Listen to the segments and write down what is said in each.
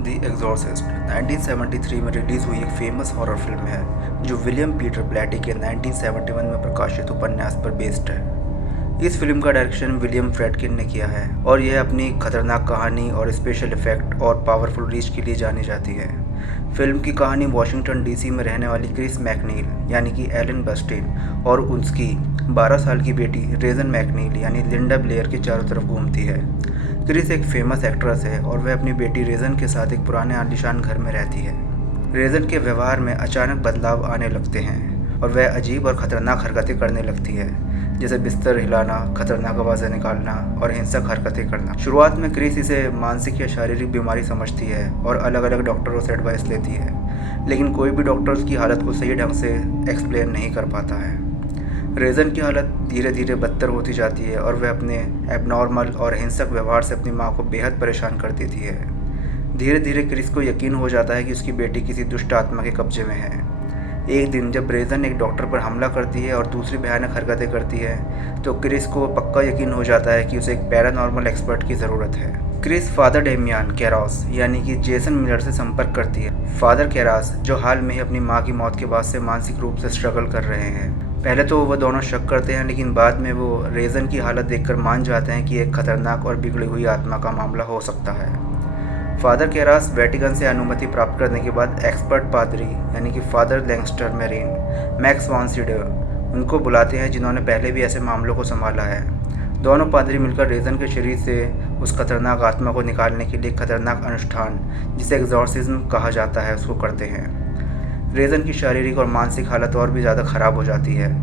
The Exorcist 1973 में release हुई एक फेमस हॉरर फिल्म है जो विलियम पीटर ब्लैटी के 1971 में प्रकाशित उपन्यास पर बेस्ड है। इस फिल्म का डायरेक्शन विलियम फ्रेडकिन ने किया है और यह अपनी खतरनाक कहानी और स्पेशल इफेक्ट और पावरफुल रीच के लिए जानी जाती है। फिल्म की कहानी वाशिंगटन डीसी में रहने वाली क्रिस मैकनील यानी कि एलन बस्टिन और उसकी 12 साल की बेटी रेजन मैकनील यानी लिंडा ब्लेयर के चारों तरफ घूमती है। क्रिस एक फेमस एक्ट्रेस है और वह अपनी बेटी रेजन के साथ एक पुराने आलीशान घर में रहती है। रेजन के व्यवहार में अचानक बदलाव आने लगते हैं और वह अजीब और ख़तरनाक हरकतें करने लगती है, जैसे बिस्तर हिलाना, खतरनाक आवाज़ें निकालना और हिंसक हरकतें करना। शुरुआत में क्रिस इसे मानसिक या शारीरिक बीमारी समझती है और अलग अलग डॉक्टरों से एडवाइस लेती है, लेकिन कोई भी डॉक्टर उसकी हालत को सही ढंग से एक्सप्लेन नहीं कर पाता है। रेजन की हालत धीरे धीरे बदतर होती जाती है और वह अपने एबनॉर्मल और हिंसक व्यवहार से अपनी माँ को बेहद परेशान कर देती है। धीरे धीरे क्रिस को यकीन हो जाता है कि उसकी बेटी किसी दुष्ट आत्मा के कब्जे में है। एक दिन जब रेजन एक डॉक्टर पर हमला करती है और दूसरी भयानक हरकतें करती है तो क्रिस को पक्का यकीन हो जाता है कि उसे एक पैरानॉर्मल एक्सपर्ट की ज़रूरत है। क्रिस फादर डेमियन कैरोस यानी कि जेसन मिलर से संपर्क करती है। फादर कैरोस जो हाल में ही अपनी माँ की मौत के बाद से मानसिक रूप से स्ट्रगल कर रहे हैं। पहले तो वो दोनों शक करते हैं, लेकिन बाद में वो रेजन की हालत देखकर मान जाते हैं कि एक खतरनाक और बिगड़ी हुई आत्मा का मामला हो सकता है। फादर कैरोस वेटिकन से अनुमति प्राप्त करने के बाद एक्सपर्ट पादरी यानी कि father Langster Marin Max von Seeder उनको बुलाते हैं, जिन्होंने पहले भी ऐसे मामलों को संभाला है। दोनों पादरी मिलकर रेजन के शरीर से उस खतरनाक आत्मा को निकालने के लिए खतरनाक अनुष्ठान, जिसे एग्जॉर्सिज्म कहा जाता है, उसको करते हैं। रेजन की शारीरिक और मानसिक हालत और भी ज़्यादा ख़राब हो जाती है।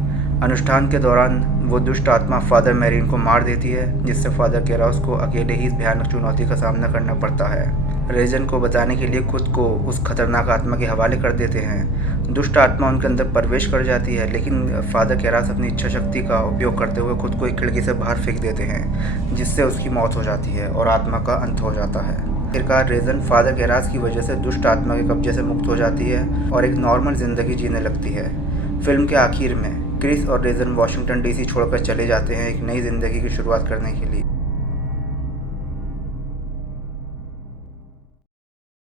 अनुष्ठान के दौरान वो दुष्ट आत्मा फादर मैरीन को मार देती है, जिससे फादर कैरोस को अकेले ही इस भयानक चुनौती का सामना करना पड़ता है। रेजन को बचाने के लिए खुद को उस खतरनाक आत्मा के हवाले कर देते हैं। दुष्ट आत्मा उनके अंदर प्रवेश कर जाती है, लेकिन फादर कैरोस अपनी इच्छा शक्ति का उपयोग करते हुए खुद को एक खिड़की से बाहर फेंक देते हैं, जिससे उसकी मौत हो जाती है और आत्मा का अंत हो जाता है। आखिरकार रेजन फादर कैरोस की वजह से दुष्ट आत्मा के कब्जे से मुक्त हो जाती है और एक नॉर्मल ज़िंदगी जीने लगती है। फिल्म के आखिर में क्रिस और रेजन वाशिंगटन डीसी छोड़कर चले जाते हैं एक नई ज़िंदगी की शुरुआत करने के लिए।